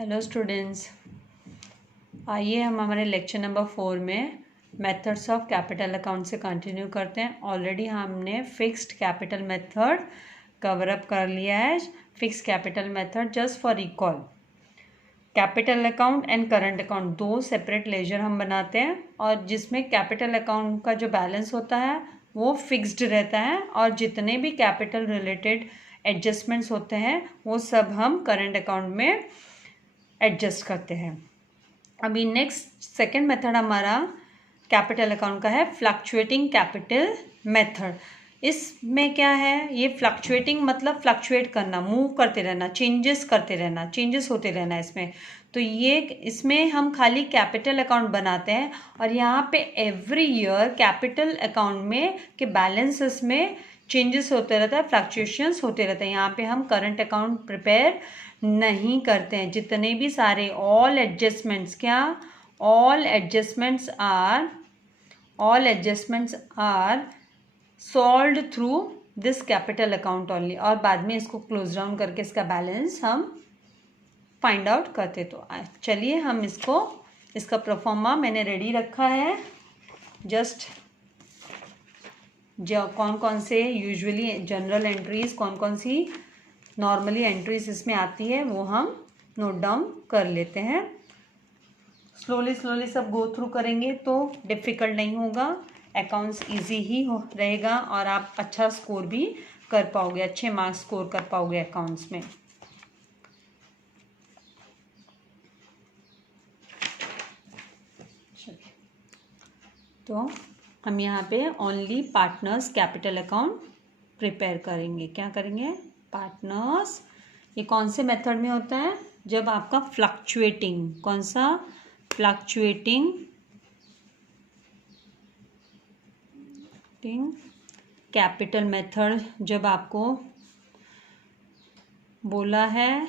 Hello students, आइए हम हमारे लेक्चर नंबर 4 में मेथड्स ऑफ कैपिटल अकाउंट से कंटिन्यू करते हैं। ऑलरेडी हमने fixed capital method cover up कर लिया है। Fixed capital method, just for recall, capital account and current account दो सेपरेट लेजर हम बनाते हैं और जिसमें कैपिटल अकाउंट का जो बैलेंस होता है वो फिक्स्ड रहता है और जितने भी कैपिटल रिलेटेड एडजस्टमेंट्स होते हैं वो सब हम करंट अकाउंट में एडजस्ट करते हैं। अभी नेक्स्ट सेकंड मेथड हमारा कैपिटल अकाउंट का है फ्लक्चुएटिंग कैपिटल मेथड। इसमें क्या है, ये फ्लक्चुएटिंग मतलब फ्लक्चुएट करना, मूव करते रहना, चेंजेस करते रहना, चेंजेस होते रहना इसमें। तो ये इसमें हम खाली कैपिटल अकाउंट बनाते हैं और यहाँ पे एवरी ईयर कैपिटल अकाउंट में के बैलेंसेस में चेंजेस होते रहता है, फ्लक्चुएशंस होते रहते हैं। यहाँ पे हम करंट अकाउंट प्रिपेयर नहीं करते हैं। जितने भी सारे all adjustments are solved through this capital account only. और बाद में इसको क्लोज डाउन करके इसका बैलेंस हम फाइंड आउट करते। तो चलिए हम इसका प्रोफॉर्मा मैंने रेडी रखा है। जस्ट जो कौन कौन से यूजुअली जनरल एंट्रीज, कौन कौन सी नॉर्मली एंट्रीज इसमें आती है वो हम नोट डाउन कर लेते हैं। स्लोली सब गो थ्रू करेंगे तो डिफ़िकल्ट नहीं होगा, अकाउंट्स इजी ही रहेगा और आप अच्छा स्कोर भी कर पाओगे, अच्छे मार्क्स स्कोर कर पाओगे अकाउंट्स में। तो हम यहाँ पे only partners capital account prepare करेंगे। क्या करेंगे? पार्टनर्स। ये कौन से मेथड में होता है? जब आपका फ्लक्चुएटिंग, कौन सा? फ्लक्चुएटिंग कैपिटल मेथड जब आपको बोला है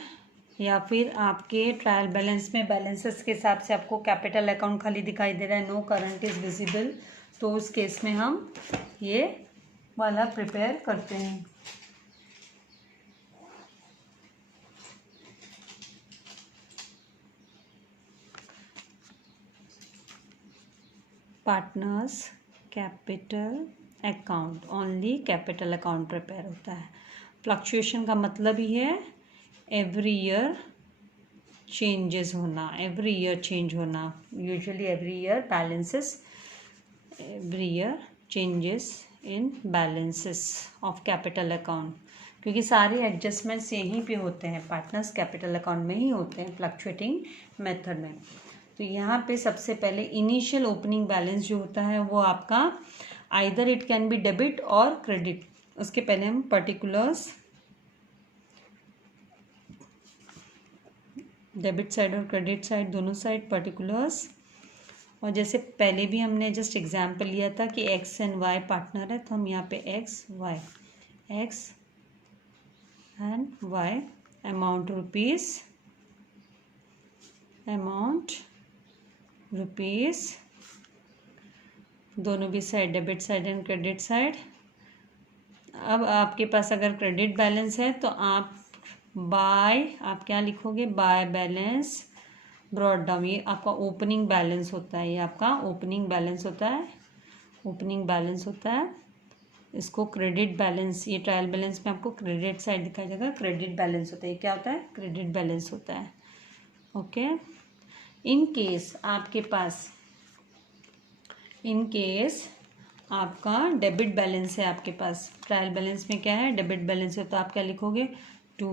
या फिर आपके ट्रायल बैलेंस में बैलेंसेस के हिसाब से आपको कैपिटल अकाउंट खाली दिखाई दे रहा है, नो करंट इज विजिबल, तो उस केस में हम ये वाला प्रिपेयर करते हैं। Partners capital account, only capital account prepare होता है। फ्लक्चुएशन का मतलब ही है एवरी ईयर चेंजेस होना, एवरी ईयर चेंज होना। Usually every year balances, every year changes in balances of capital account, क्योंकि सारे एडजस्टमेंट्स यहीं पे होते हैं, पार्टनर्स कैपिटल अकाउंट में ही होते हैं फ्लक्चुएटिंग मेथड में। तो यहाँ पे सबसे पहले इनिशियल ओपनिंग बैलेंस जो होता है वो आपका either it can be debit और क्रेडिट। उसके पहले हम पर्टिकुलर्स, डेबिट साइड और क्रेडिट साइड दोनों साइड पर्टिकुलर्स। और जैसे पहले भी हमने जस्ट एग्जांपल लिया था कि एक्स एंड वाई पार्टनर है, तो हम यहाँ पे X and Y amount rupees दोनों भी side, debit side and credit side. अब आपके पास अगर क्रेडिट बैलेंस है तो आप आप क्या लिखोगे? By balance brought down. ये आपका ओपनिंग बैलेंस होता है, ये आपका ओपनिंग बैलेंस होता है। इसको क्रेडिट बैलेंस, ये ट्रायल बैलेंस में आपको क्रेडिट साइड दिखाई देगा, क्रेडिट बैलेंस होता है। ये क्या होता है? क्रेडिट बैलेंस होता है। ओके। इन केस आपका डेबिट बैलेंस है, आपके पास ट्रायल बैलेंस में क्या है? डेबिट बैलेंस है, तो आप क्या लिखोगे? टू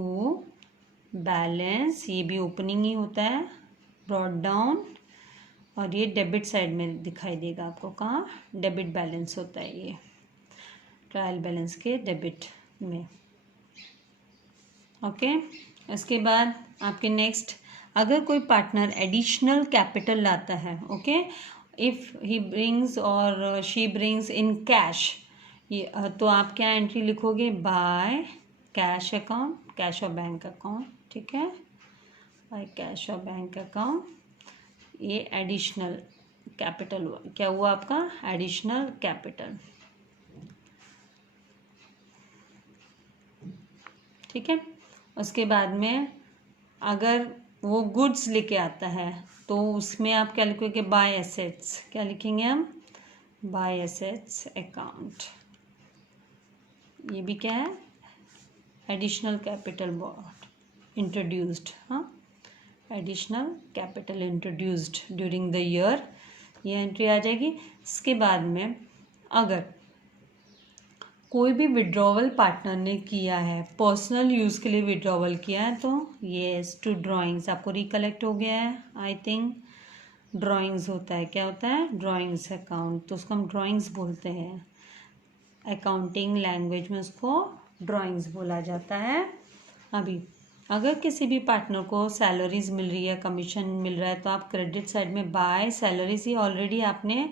बैलेंस, ये भी ओपनिंग ही होता है, ब्रॉट डाउन, और ये डेबिट साइड में दिखाई देगा आपको। कहाँ? डेबिट बैलेंस होता है ये, ट्रायल बैलेंस के डेबिट में। ओके। उसके बाद आपके नेक्स्ट, अगर कोई पार्टनर एडिशनल कैपिटल लाता है, ओके, इफ़ ही ब्रिंग्स और शी ब्रिंग्स इन कैश, ये तो आप क्या एंट्री लिखोगे? बाय कैश अकाउंट, कैश और बैंक अकाउंट, ठीक है, बाय कैश और बैंक अकाउंट। ये एडिशनल कैपिटल क्या हुआ आपका? एडिशनल कैपिटल, ठीक है। उसके बाद में अगर वो गुड्स लेके आता है, तो उसमें आप क्या लिखोगे, बाय एसेट्स। क्या लिखेंगे हम, बाय एसेट्स अकाउंट। ये भी क्या है, एडिशनल कैपिटल बॉट इंट्रोड्यूस्ड, हाँ, additional capital introduced during the year, ये एंट्री आ जाएगी। इसके बाद में अगर कोई भी विड्रॉवल पार्टनर ने किया है, पर्सनल यूज़ के लिए विड्रॉवल किया है, तो येस टू ड्राइंग्स, आपको रिकलेक्ट हो गया है आई थिंक, ड्राइंग्स होता है, क्या होता है, ड्राइंग्स अकाउंट, तो उसको हम ड्राइंग्स बोलते हैं, अकाउंटिंग लैंग्वेज में उसको ड्राइंग्स बोला जाता है। अभी अगर किसी भी पार्टनर को सैलरीज मिल रही है, कमीशन मिल रहा है, तो आप क्रेडिट साइड में बाय सैलरीज, ये ऑलरेडी आपने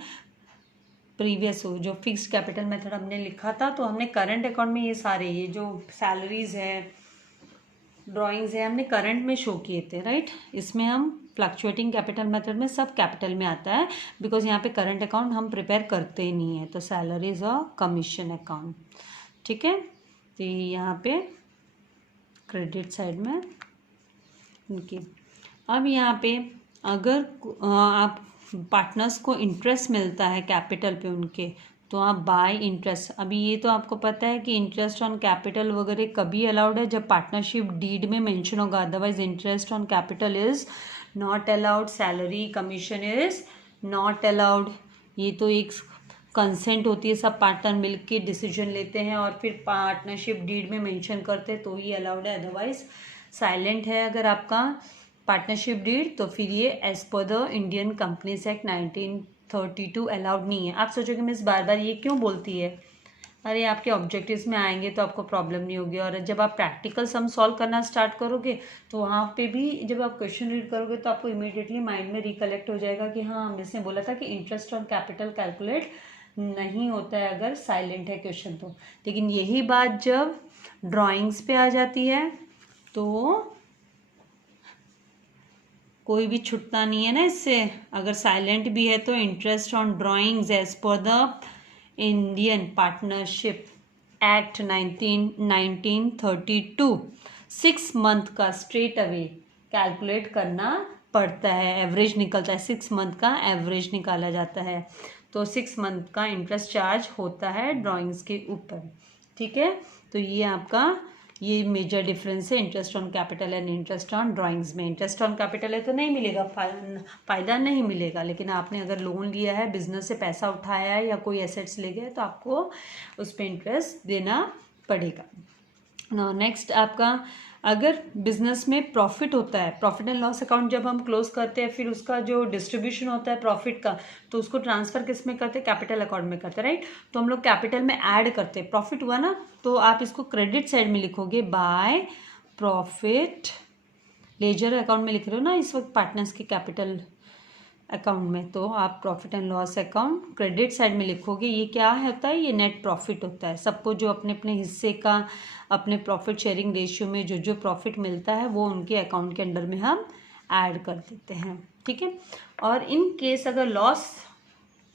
प्रीवियस हो जो फिक्स्ड कैपिटल मेथड हमने लिखा था, तो हमने करंट अकाउंट में ये सारे, ये जो सैलरीज है, ड्राइंग्स है, हमने करंट में शो किए थे, राइट। इसमें हम फ्लक्चुएटिंग कैपिटल मेथड में सब कैपिटल में आता है, बिकॉज यहाँ पे करंट अकाउंट हम प्रिपेयर करते ही नहीं है, तो सैलरीज और कमीशन अकाउंट, ठीक है। तो यहाँ पे क्रेडिट साइड में इनकी। अब यहाँ पे अगर आप पार्टनर्स को इंटरेस्ट मिलता है कैपिटल पे उनके, तो आप बाय इंटरेस्ट, अभी ये तो आपको पता है कि इंटरेस्ट ऑन कैपिटल वगैरह कभी अलाउड है जब पार्टनरशिप डीड में मेंशन होगा, otherwise interest on capital is not allowed, salary commission is not allowed. ये तो एक कंसेंट होती है, सब पार्टनर मिलके डिसीजन लेते हैं और फिर पार्टनरशिप डीड में मेंशन करते हैं तो ही अलाउड है, अदरवाइज साइलेंट है। अगर आपका पार्टनरशिप डीड, तो फिर ये as per the Indian Companies Act 1932 allowed नहीं है। आप सोचोगे मिस बार बार ये क्यों बोलती है, अरे आपके ऑब्जेक्टिव्स में आएंगे तो आपको प्रॉब्लम नहीं होगी, और जब आप प्रैक्टिकल सम सॉल्व करना स्टार्ट करोगे तो वहाँ पे भी जब आप क्वेश्चन रीड करोगे तो आपको इमीडिएटली माइंड में रिकलेक्ट हो जाएगा कि हाँ मिस ने बोला था कि इंटरेस्ट ऑन कैपिटल कैलकुलेट नहीं होता है अगर साइलेंट है क्वेश्चन तो। लेकिन यही बात जब ड्राइंग्स पे आ जाती है तो कोई भी छूटता नहीं है ना इससे, अगर साइलेंट भी है तो interest on drawings as per the Indian Partnership Act 1932 6 month का स्ट्रेट अवे कैलकुलेट करना पड़ता है, एवरेज निकलता है, 6 मंथ का एवरेज निकाला जाता है, तो 6 मंथ का इंटरेस्ट चार्ज होता है ड्राइंग्स के ऊपर, ठीक है। तो ये आपका ये मेजर डिफरेंस है interest on capital and interest on drawings में। इंटरेस्ट ऑन कैपिटल है तो नहीं मिलेगा, फ़ायदा नहीं मिलेगा, लेकिन आपने अगर लोन लिया है, बिजनेस से पैसा उठाया है या कोई एसेट्स ले गए तो आपको उस पर इंटरेस्ट देना पड़ेगा। नेक्स्ट आपका अगर बिजनेस में प्रॉफिट होता है, प्रॉफिट एंड लॉस अकाउंट जब हम क्लोज करते हैं, फिर उसका जो डिस्ट्रीब्यूशन होता है प्रॉफिट का, तो उसको ट्रांसफर किस में करते हैं, कैपिटल अकाउंट में करते हैं, राइट। तो हम लोग कैपिटल में ऐड करते हैं, प्रॉफिट हुआ ना, तो आप इसको क्रेडिट साइड में लिखोगे बाय प्रॉफिट, लेजर अकाउंट में लिख रहे हो ना इस वक्त पार्टनर्स के कैपिटल अकाउंट में, तो आप profit and loss account credit side में लिखोगे। ये क्या होता है, ये नेट प्रॉफिट होता है, सबको जो अपने अपने हिस्से का अपने प्रॉफिट शेयरिंग रेशियो में जो जो प्रॉफिट मिलता है वो उनके अकाउंट के अंडर में हम ऐड कर देते हैं, ठीक है। और इन केस अगर लॉस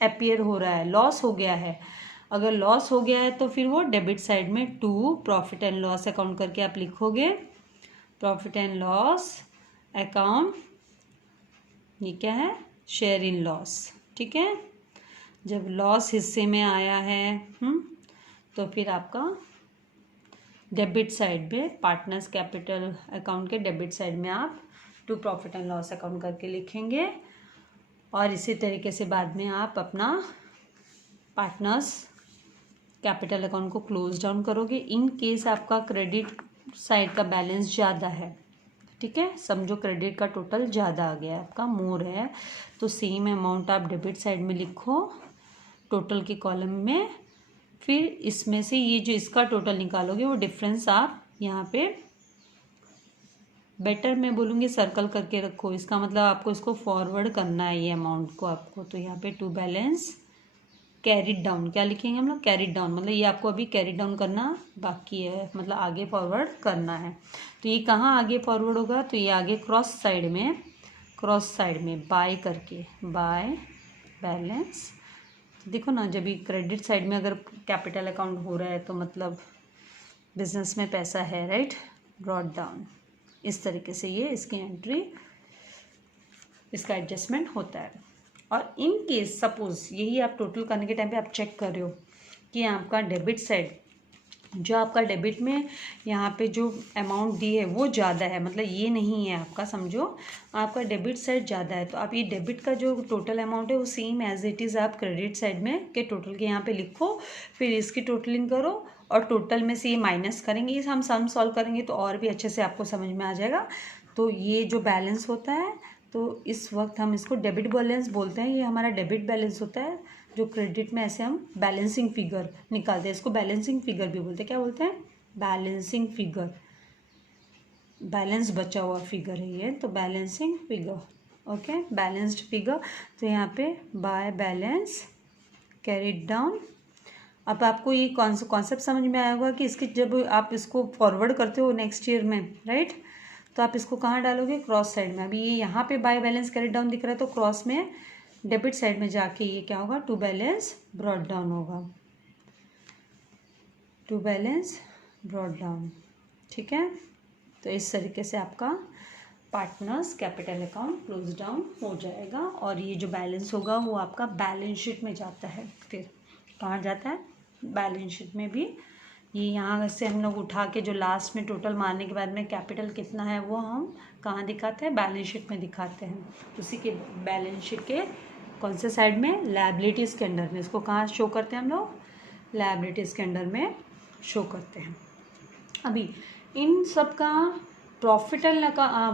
अपीयर हो रहा है, लॉस हो गया है, अगर लॉस हो गया है तो फिर वो डेबिट साइड में to profit and loss account करके आप लिखोगे प्रॉफिट एंड लॉस अकाउंट, ये क्या है, शेयर इन लॉस, ठीक है। जब लॉस हिस्से में आया है तो फिर आपका डेबिट साइड में पार्टनर्स कैपिटल अकाउंट के डेबिट साइड में आप to profit and loss account करके लिखेंगे, और इसी तरीके से बाद में आप अपना पार्टनर्स कैपिटल अकाउंट को क्लोज डाउन करोगे। इन केस आपका क्रेडिट साइड का बैलेंस ज़्यादा है, ठीक है, समझो क्रेडिट का टोटल ज़्यादा आ गया है, आपका मोर है, तो सेम अमाउंट आप डेबिट साइड में लिखो टोटल के कॉलम में, फिर इसमें से ये जो इसका टोटल निकालोगे वो डिफरेंस आप यहाँ पे बेटर मैं बोलूँगी सर्कल करके रखो, इसका मतलब आपको इसको फॉरवर्ड करना है ये अमाउंट को आपको, तो यहाँ पे टू बैलेंस कैरिड डाउन, क्या लिखेंगे हम लोग, कैरिड डाउन, मतलब ये आपको अभी कैरी डाउन करना बाकी है, मतलब आगे फॉरवर्ड करना है। तो ये कहाँ आगे फॉरवर्ड होगा, तो ये आगे क्रॉस साइड में बाय करके, बाय बैलेंस, देखो ना जब ये क्रेडिट साइड में अगर कैपिटल अकाउंट हो रहा है तो मतलब बिजनेस में पैसा है, राइट, ब्रॉट डाउन इस तरीके से ये इसकी एंट्री, इसका एडजस्टमेंट होता है। और इन केस सपोज यही आप टोटल करने के टाइम पे आप चेक कर रहे हो कि आपका डेबिट साइड, जो आपका डेबिट में यहाँ पे जो अमाउंट दी है वो ज़्यादा है, मतलब ये नहीं है आपका, समझो आपका डेबिट साइड ज़्यादा है, तो आप ये डेबिट का जो टोटल अमाउंट है वो सेम एज इट इज़ आप क्रेडिट साइड में के टोटल के यहाँ पे लिखो, फिर इसकी टोटलिंग करो और टोटल में से ये माइनस करेंगे, इस हम सम सॉल्व करेंगे तो और भी अच्छे से आपको समझ में आ जाएगा। तो ये जो बैलेंस होता है, तो इस वक्त हम इसको डेबिट बैलेंस बोलते हैं, ये हमारा डेबिट बैलेंस होता है। जो क्रेडिट में ऐसे हम बैलेंसिंग फिगर निकालते हैं, इसको बैलेंसिंग फिगर भी बोलते हैं। क्या बोलते हैं? बैलेंसिंग फिगर, बैलेंस बचा हुआ फिगर है ये, तो balancing figure, okay, balanced figure. तो यहाँ पे बाय बैलेंस कैरिड डाउन। अब आपको ये कॉन्सेप्ट समझ में आया होगा कि इसकी जब आप इसको फॉरवर्ड करते हो नेक्स्ट ईयर में, राइट, तो आप इसको कहाँ डालोगे? क्रॉस साइड में। अभी ये यहाँ पे बाय बैलेंस कैरिड डाउन दिख रहा है, तो क्रॉस में डेबिट साइड में जाके ये क्या होगा? टू बैलेंस ब्रॉट डाउन होगा, टू बैलेंस ब्रॉट डाउन, ठीक है। तो इस तरीके से आपका partners capital account close down हो जाएगा और ये जो बैलेंस होगा वो आपका बैलेंस शीट में जाता है। फिर कहाँ जाता है? बैलेंस शीट में भी। ये यहाँ से हम लोग उठा के जो लास्ट में टोटल मारने के बाद में कैपिटल कितना है वो हम कहाँ दिखाते हैं? बैलेंस शीट में दिखाते हैं। उसी के बैलेंस शीट के कौन से साइड में? लायबिलिटीज़ के अंडर में। इसको कहाँ शो करते हैं हम लोग? लायबिलिटीज़ के अंडर में शो करते हैं। अभी इन सब का प्रॉफिट एंड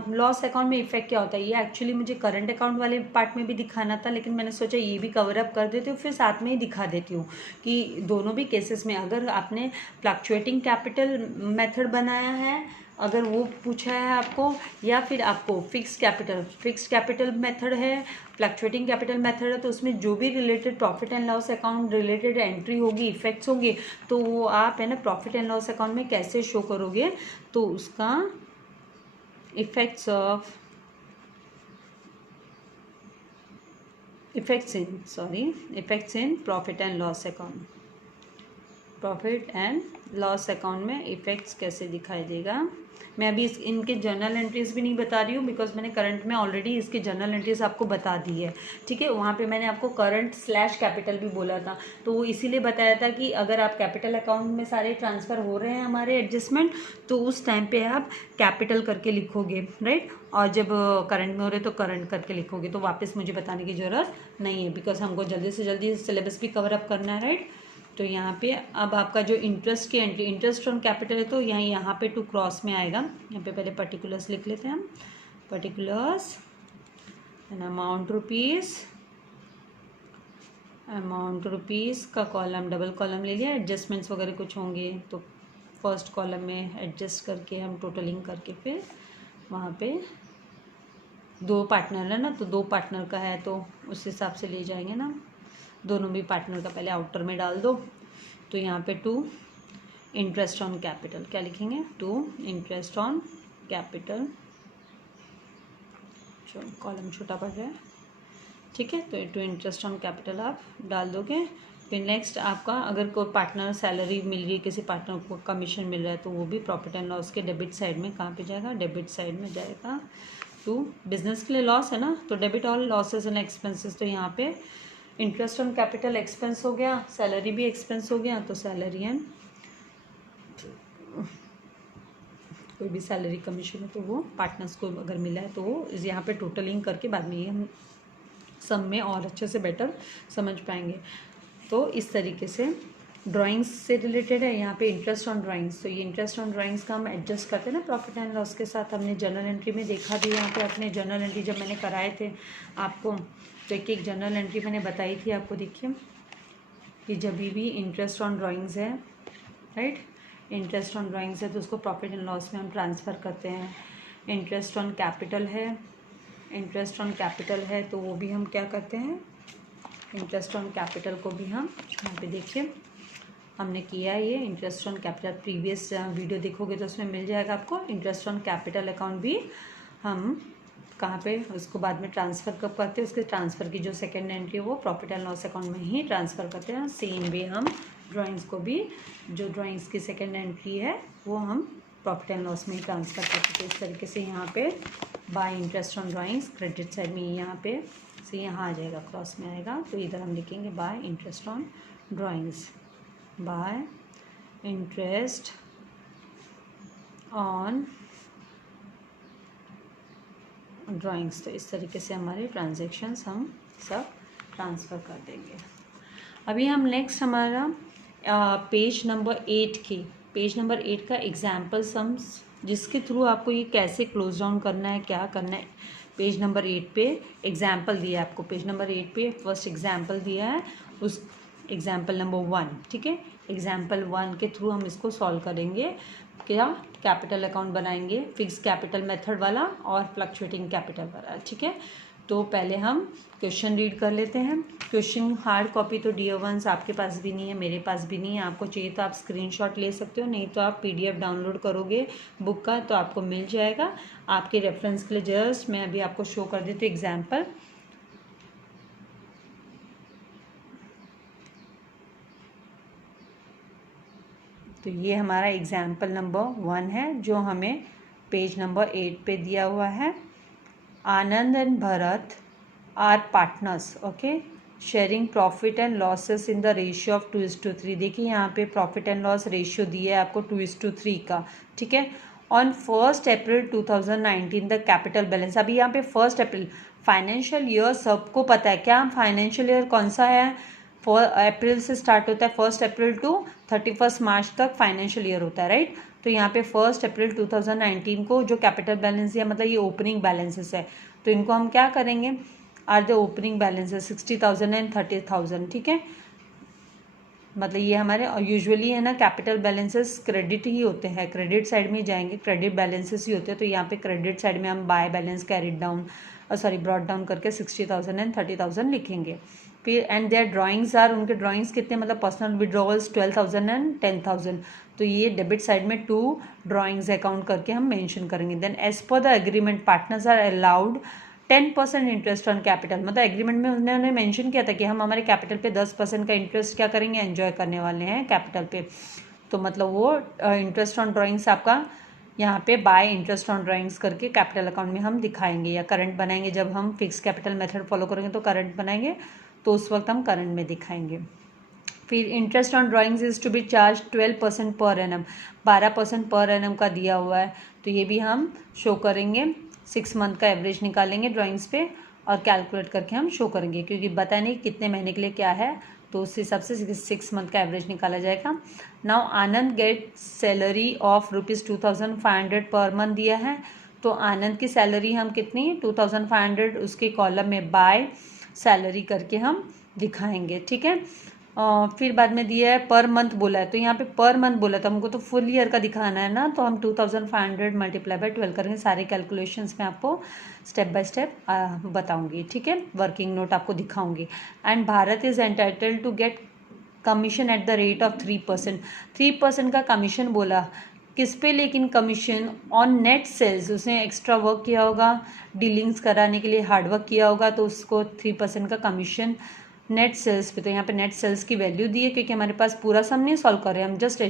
लॉस अकाउंट में इफेक्ट क्या होता है, ये एक्चुअली मुझे करंट अकाउंट वाले पार्ट में भी दिखाना था, लेकिन मैंने सोचा ये भी कवर अप कर देती हूँ, फिर साथ में ही दिखा देती हूँ कि दोनों भी केसेस में अगर आपने फ्लक्चुएटिंग कैपिटल मेथड बनाया है, अगर वो पूछा है आपको, या फिर आपको फिक्स्ड कैपिटल मेथड है, फ्लक्चुएटिंग कैपिटल मेथड है, तो उसमें जो भी related profit and loss account related entry होगी, इफेक्ट्स होंगे, तो वो आप है ना प्रॉफिट एंड लॉस अकाउंट में कैसे शो करोगे, तो उसका effects in profit and loss account, profit and loss account में इफेक्ट्स कैसे दिखाई देगा। मैं अभी इनके जर्नल एंट्रीज भी नहीं बता रही हूँ, बिकॉज मैंने करंट में ऑलरेडी इसकी जर्नल एंट्रीज आपको बता दी है, ठीक है। वहाँ पे मैंने आपको करंट / कैपिटल भी बोला था, तो वो इसीलिए बताया था कि अगर आप कैपिटल अकाउंट में सारे ट्रांसफ़र हो रहे हैं हमारे एडजस्टमेंट, तो उस टाइम पे आप कैपिटल करके लिखोगे, राइट, और जब करंट में हो रहे तो करंट करके लिखोगे, तो वापस मुझे बताने की ज़रूरत नहीं है, बिकॉज हमको जल्दी से जल्दी सिलेबस भी कवर अप करना है, राइट। तो यहाँ पे अब आपका जो इंटरेस्ट की एंट्री, इंटरेस्ट ऑन कैपिटल है, तो यहाँ पे टू क्रॉस में आएगा। यहाँ पे पहले पर्टिकुलर्स लिख लेते हैं हम, पर्टिकुलर्स एंड अमाउंट रुपीज़ का कॉलम, डबल कॉलम ले लिया। एडजस्टमेंट्स वगैरह कुछ होंगे तो फर्स्ट कॉलम में एडजस्ट करके हम टोटलिंग करके फिर वहाँ पे 2 पार्टनर है ना, तो 2 पार्टनर का है तो उस हिसाब से ले जाएंगे ना, दोनों भी पार्टनर का पहले आउटर में डाल दो। तो यहाँ पे 2 इंटरेस्ट ऑन कैपिटल, क्या लिखेंगे? 2 इंटरेस्ट ऑन कैपिटल, कॉलम छोटा पड़ रहा है, ठीक है। तो 2 इंटरेस्ट ऑन कैपिटल आप डाल दोगे। फिर नेक्स्ट आपका अगर कोई पार्टनर सैलरी मिल रही है, किसी पार्टनर को कमीशन मिल रहा है, तो वो भी प्रॉफिट एंड लॉस के डेबिट साइड में कहाँ पे जाएगा? डेबिट साइड में जाएगा। तो बिजनेस के लिए लॉस है ना, तो debit all losses and expenses, तो यहाँ पे इंटरेस्ट ऑन कैपिटल एक्सपेंस हो गया, सैलरी भी एक्सपेंस हो गया, तो सैलरी एंड कोई भी सैलरी कमीशन है तो वो पार्टनर्स को अगर मिला है तो वो यहाँ पे टोटलिंग करके बाद में ये हम सम में और अच्छे से बेटर समझ पाएंगे। तो इस तरीके से ड्राइंग्स से रिलेटेड है, यहाँ पे इंटरेस्ट ऑन ड्राइंग्स, तो ये इंटरेस्ट ऑन ड्राइंग्स का हम एडजस्ट करते हैं ना प्रॉफिट एंड लॉस के साथ। हमने जर्नल एंट्री में देखा भी, यहाँ पे अपने जर्नल एंट्री जब मैंने कराए थे आपको, तो एक जर्नल एंट्री मैंने बताई थी आपको। देखिए कि जब भी इंटरेस्ट ऑन ड्राइंग्स है, राइट, इंटरेस्ट ऑन ड्राइंग्स है तो उसको प्रॉफिट एंड लॉस में हम ट्रांसफ़र करते हैं। इंटरेस्ट ऑन कैपिटल है, तो वो भी हम क्या करते हैं? इंटरेस्ट ऑन कैपिटल को भी हम यहाँ पे देखिए हमने किया है ये interest on capital, previous video देखोगे तो उसमें मिल जाएगा आपको। इंटरेस्ट ऑन कैपिटल अकाउंट भी हम कहाँ पे उसको बाद में ट्रांसफ़र कब करते हैं? उसके ट्रांसफ़र की जो सेकंड एंट्री है वो प्रॉफिट एंड लॉस अकाउंट में ही ट्रांसफ़र करते हैं। सेम वे हम ड्राइंग्स को भी, जो ड्राइंग्स की सेकंड एंट्री है वो हम प्रॉफिट एंड लॉस में ही ट्रांसफ़र करते थे। इस तरीके से यहाँ पे bye interest on drawings credit side में यहाँ पे से यहाँ आ जाएगा, क्रॉस में आएगा, तो इधर हम लिखेंगे bye interest on drawings, bye interest on drawings. तो इस तरीके से हमारे ट्रांजैक्शंस हम सब ट्रांसफ़र कर देंगे। अभी हम नेक्स्ट हमारा पेज नंबर 8 का एग्जाम्पल सम्स, जिसके थ्रू आपको ये कैसे क्लोज डाउन करना है, क्या करना है, पेज नंबर 8 पे एग्जाम्पल दिया है आपको। पेज नंबर 8 पे फर्स्ट एग्जाम्पल दिया है, उस एग्जाम्पल नंबर 1, ठीक है। एग्जाम्पल 1 के थ्रू हम इसको सॉल्व करेंगे। क्या कैपिटल अकाउंट बनाएंगे, फिक्स कैपिटल मेथड वाला और फ्लक्चुएटिंग कैपिटल वाला, ठीक है। तो पहले हम क्वेश्चन रीड कर लेते हैं। क्वेश्चन हार्ड कॉपी तो डियर वंस आपके पास भी नहीं है, मेरे पास भी नहीं है। आपको चाहिए तो आप स्क्रीनशॉट ले सकते हो, नहीं तो आप पीडीएफ डाउनलोड करोगे बुक का तो आपको मिल जाएगा। आपके रेफरेंस के लिए जस्ट मैं अभी आपको शो कर देती हूँ एग्जाम्पल। तो ये हमारा एग्जाम्पल नंबर 1 है जो हमें पेज नंबर 8 पे दिया हुआ है। Anand and Bharat are partners, okay, sharing profit and losses in the ratio of 2:3। देखिए यहाँ पे प्रॉफिट एंड लॉस रेशियो दिया है आपको 2:3 का, ठीक है। On 1 April 2019 the capital balance, अभी यहाँ पे 1 अप्रैल फाइनेंशियल ईयर सबको पता है, क्या फाइनेंशियल ईयर कौन सा है, 4 अप्रैल से स्टार्ट होता है, 1 अप्रैल टू 31 मार्च तक फाइनेंशियल ईयर होता है, राइट। तो यहाँ पे 1 अप्रैल 2019 को जो कैपिटल बैलेंस है, मतलब ये ओपनिंग बैलेंसेस है, तो इनको हम क्या करेंगे, are the opening balances 60,000 and 30,000, ठीक है। मतलब ये हमारे यूजुअली है ना कैपिटल बैलेंसेस क्रेडिट ही होते हैं, क्रेडिट साइड में जाएंगे, क्रेडिट बैलेंसेस ही होते हैं। तो यहाँ पे क्रेडिट साइड में हम by balance carried down brought down करके 60,000 एंड 30,000 लिखेंगे। फिर एंड देयर ड्राइंग्स आर, उनके ड्राइंग्स कितने, मतलब पर्सनल विड्रॉवल्स 12,000 एंड 10,000, तो ये डेबिट साइड में 2 ड्राइंग्स अकाउंट करके हम मेंशन करेंगे। Then as per the agreement partners are allowed 10% interest on capital, मतलब एग्रीमेंट में उन्होंने मेंशन किया था कि हम हमारे कैपिटल पे 10% का इंटरेस्ट क्या करेंगे, एंजॉय करने वाले हैं कैपिटल पे। तो मतलब वो इंटरेस्ट ऑन ड्राइंग्स आपका यहाँ पे बाय इंटरेस्ट ऑन ड्राइंग्स करके कैपिटल अकाउंट में हम दिखाएंगे, या करंट बनाएंगे। जब हम फिक्स कैपिटल मेथड फॉलो करेंगे तो करंट बनाएंगे, तो उस वक्त हम करंट में दिखाएंगे। फिर interest on drawings is to be charge 12% per annum, 12% per annum का दिया हुआ है, तो ये भी हम शो करेंगे। 6 मंथ का एवरेज निकालेंगे ड्राइंग्स पे और कैलकुलेट करके हम शो करेंगे, क्योंकि पता नहीं कितने महीने के लिए क्या है, तो उस हिसाब से 6 मंथ का एवरेज निकाला जाएगा। Now Anand get salary of ₹2,500 per month दिया है, तो आनंद की सैलरी हम कितनी 2,500 उसके कॉलम में बाय सैलरी करके हम दिखाएंगे, ठीक है। फिर बाद में दिया है पर मंथ बोला है, तो यहाँ पे पर मंथ बोला था हमको, तो फुल ईयर का दिखाना है ना, तो हम 2,500 मल्टीप्लाई बाय 12 करेंगे। सारे कैलकुलेशंस में आपको स्टेप बाय स्टेप बताऊंगी, ठीक है, वर्किंग नोट आपको दिखाऊंगी। And Bharat is entitled to get commission at the rate of 3%, 3% का कमीशन बोला, किस पे, लेकिन कमीशन ऑन नेट सेल्स, उसने एक्स्ट्रा वर्क किया होगा, डीलिंग्स कराने के लिए हार्डवर्क किया होगा, तो उसको 3% का कमीशन नेट सेल्स पे। तो यहाँ पे नेट सेल्स की वैल्यू दी है, क्योंकि हमारे पास पूरा सम नहीं सॉल्व कर रहे हैं हम, जस्ट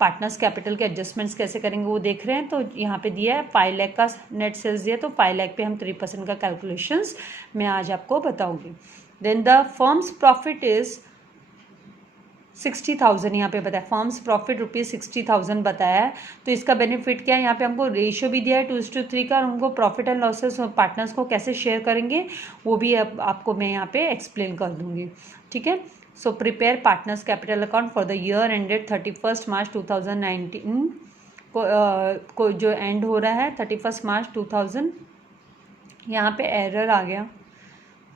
पार्टनर्स कैपिटल के एडजस्टमेंट्स कैसे करेंगे वो देख रहे हैं। तो यहाँ पे दिया है 5 लाख का नेट सेल्स दिया, तो 5 लाख पे हम 3% का कैलकुलेशंस मैं आज आपको बताऊंगी। Then the firm's profit is 60,000, यहाँ पे बताया फर्म्स प्रॉफिट ₹60,000 बताया है। तो इसका बेनिफिट क्या है, यहाँ पे हमको रेशियो भी दिया है 2:3 का, और हमको प्रॉफिट एंड लॉसेस पार्टनर्स को कैसे शेयर करेंगे वो भी अब आपको मैं यहाँ पे एक्सप्लेन कर दूंगी, ठीक है। So prepare partners capital account for the year ended 31 मार्च 2019 को जो एंड हो रहा है 31 मार्च 2000, यहाँ पे एरर आ गया,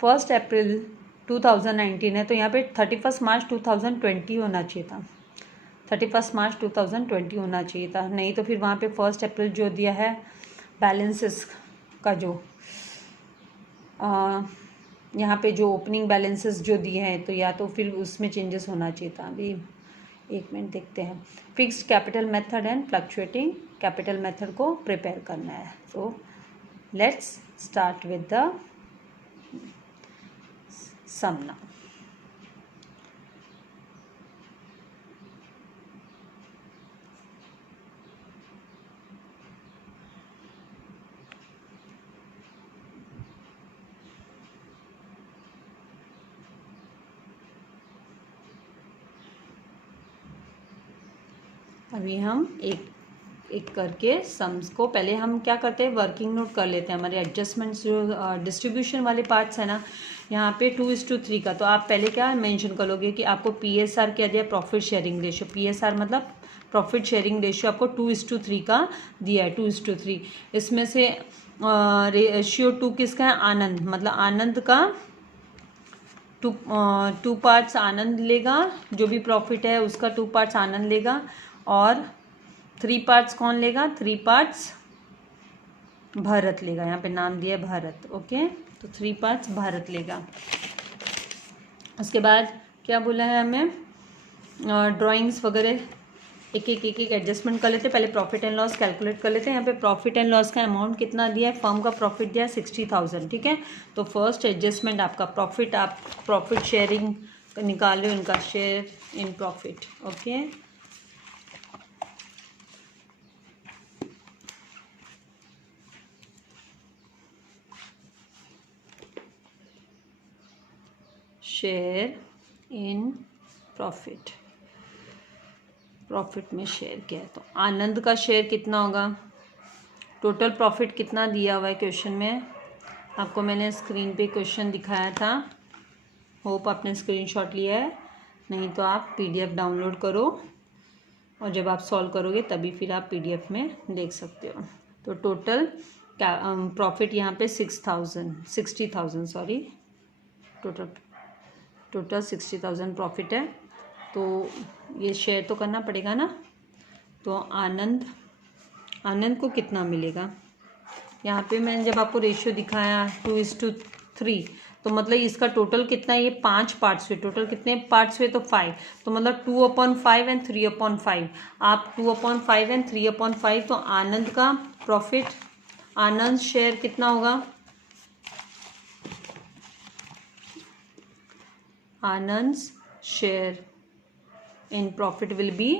1 अप्रैल 2019 है, तो यहाँ पे 31 मार्च 2020 होना चाहिए था, 31 मार्च 2020 होना चाहिए था, नहीं तो फिर वहाँ पे 1 अप्रैल जो दिया है बैलेंसेस का, जो यहाँ पे जो ओपनिंग बैलेंसेस जो दिए हैं, तो या तो फिर उसमें चेंजेस होना चाहिए था। अभी एक मिनट देखते हैं। Fixed capital method and fluctuating capital method को प्रिपेयर करना है। तो let's start with the sum now. अभी हम एक एक करके सम्स को पहले हम क्या करते हैं, वर्किंग नोट कर लेते हैं। हमारे एडजस्टमेंट्स जो डिस्ट्रीब्यूशन वाले पार्ट्स है ना, यहाँ पे 2:3 का, तो आप पहले क्या मेंशन करोगे कि आपको PSR क्या दिया, प्रॉफिट शेयरिंग रेशियो। PSR मतलब प्रॉफिट शेयरिंग रेशियो आपको 2:3 का दिया है, 2:3। इसमें से रेशियो 2 किसका है, आनंद, मतलब आनंद का टू पार्ट्स आनंद लेगा, जो भी प्रॉफिट है उसका 2 पार्ट्स आनंद लेगा, और 3 पार्ट्स कौन लेगा, 3 पार्ट्स भारत लेगा। यहाँ पे नाम दिया है भारत, ओके, तो 3 पार्ट्स भारत लेगा। उसके बाद क्या बोला है हमें, ड्राइंग्स वगैरह एक एक एडजस्टमेंट कर लेते हैं। पहले प्रॉफिट एंड लॉस कैलकुलेट कर लेते हैं। यहाँ पे प्रॉफिट एंड लॉस का अमाउंट कितना दिया है, फर्म का प्रॉफिट दिया है 60,000, ठीक है। तो फर्स्ट एडजस्टमेंट आपका प्रॉफिट, आप प्रॉफिट शेयरिंग निकाल रहे हो, इनका share in profit, okay. Share in profit, profit में शेयर क्या है, तो आनंद का शेयर कितना होगा, टोटल प्रॉफिट कितना दिया हुआ है क्वेश्चन में, आपको मैंने स्क्रीन पे क्वेश्चन दिखाया था, होप आपने स्क्रीनशॉट लिया है, नहीं तो आप PDF डाउनलोड करो और जब आप सॉल्व करोगे तभी फिर आप PDF में देख सकते हो। तो टोटल प्रॉफिट यहाँ पे 60,000 सॉरी, टोटल 60,000 प्रॉफिट है, तो ये शेयर तो करना पड़ेगा ना। तो आनंद को कितना मिलेगा, यहाँ पे मैंने जब आपको रेशियो दिखाया 2:3, तो मतलब इसका टोटल कितना है, ये 5 पार्ट्स हुए, टोटल कितने पार्ट्स हुए, तो 5, तो मतलब 2/5 एंड 3/5, आप 2/5 एंड 3/5, तो आनंद का प्रॉफिट, आनंद शेयर कितना होगा, Anand share in profit will be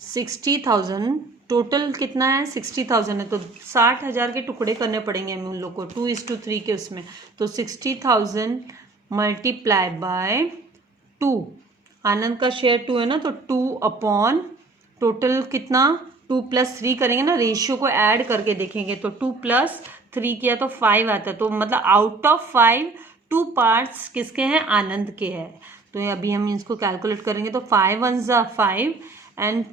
60,000। Total कितना है, 60,000 है, तो 60,000 के टुकड़े करने पड़ेंगे हमें उन लोग को 2:3 के उसमें, तो 60,000 मल्टीप्लाई बाय 2, आनंद का शेयर 2 है ना, तो 2 टोटल कितना, 2 + 3 करेंगे ना, रेशियो को ऐड करके देखेंगे, तो 2 + 3 किया तो 5 आता है, तो मतलब आउट ऑफ 5 2 पार्ट्स किसके हैं, आनंद के हैं। तो अभी हम इसको कैलकुलेट करेंगे, तो 5 1 ज़ा 5 एंड